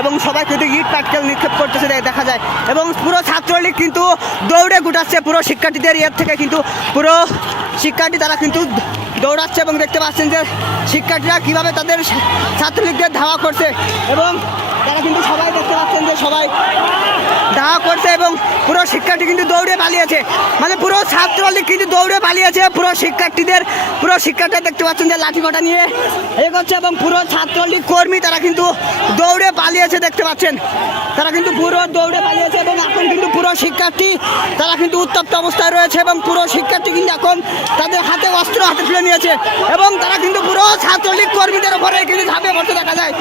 এবং সবাই কিন্তু ইট পাটকেল নিক্ষেপ করতেছে দেখা যায় এবং পুরো ছাত্রলীগ কিন্তু দৌড়ে গুটাচ্ছে পুরো শিক্ষার্থীদের ইয়ের থেকে কিন্তু পুরো শিক্ষার্থী তারা কিন্তু দৌড়াচ্ছে এবং দেখতে পাচ্ছেন যে শিক্ষার্থীরা কীভাবে তাদের ছাত্রলীগদের ধাওয়া করছে এবং তারা কিন্তু সবাই দেখতে পাচ্ছেন যে সবাই ধাওয়া করছে এবং পুরো শিক্ষার্থী কিন্তু দৌড়ে পালিয়েছে মানে পুরো ছাত্রলীগ কিন্তু দৌড়ে পালিয়েছে পুরো শিক্ষার্থীরা দেখতে পাচ্ছেন যে লাঠিকোটা নিয়ে এগোচ্ছে এবং পুরো ছাত্রলীগ কর্মী তারা কিন্তু দৌড়ে পালিয়েছে দেখতে পাচ্ছেন তারা কিন্তু পুরো দৌড়ে পালিয়েছে এবং এখন কিন্তু পুরো শিক্ষার্থী তারা কিন্তু উত্তপ্ত অবস্থায় রয়েছে এবং পুরো শিক্ষার্থী কিন্তু এখন তাদের হাতে অস্ত্র হাতে তুলে নিয়েছে এবং তারা কিন্তু পুরো ছাত্রলীগ কর্মীদের উপরে কিন্তু ঝাঁপিয়ে পড়তে দেখা যায়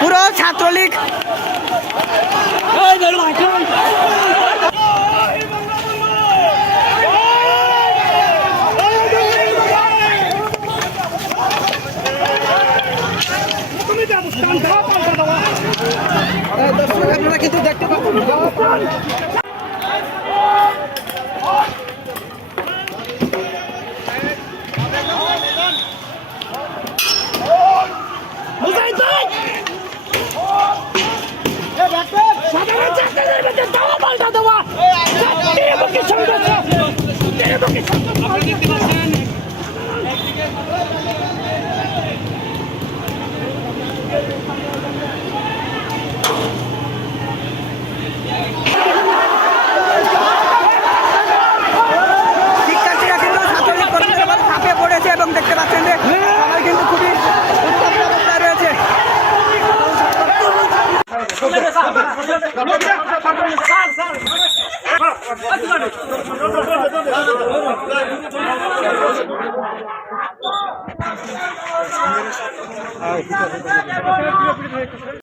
পুরো ছাত্রলীগ আপনারা কিন্তু দেখতে পাচ্ছেন শিক্ষার্থীরা কিন্তু ছাত্রলীগ কর্মীদের উপর ঝাঁপিয়ে পড়েছে এবং দেখতে পাচ্ছেন যে সবাই কিন্তু খুবই উত্তপ্ত অবস্থায় রয়েছে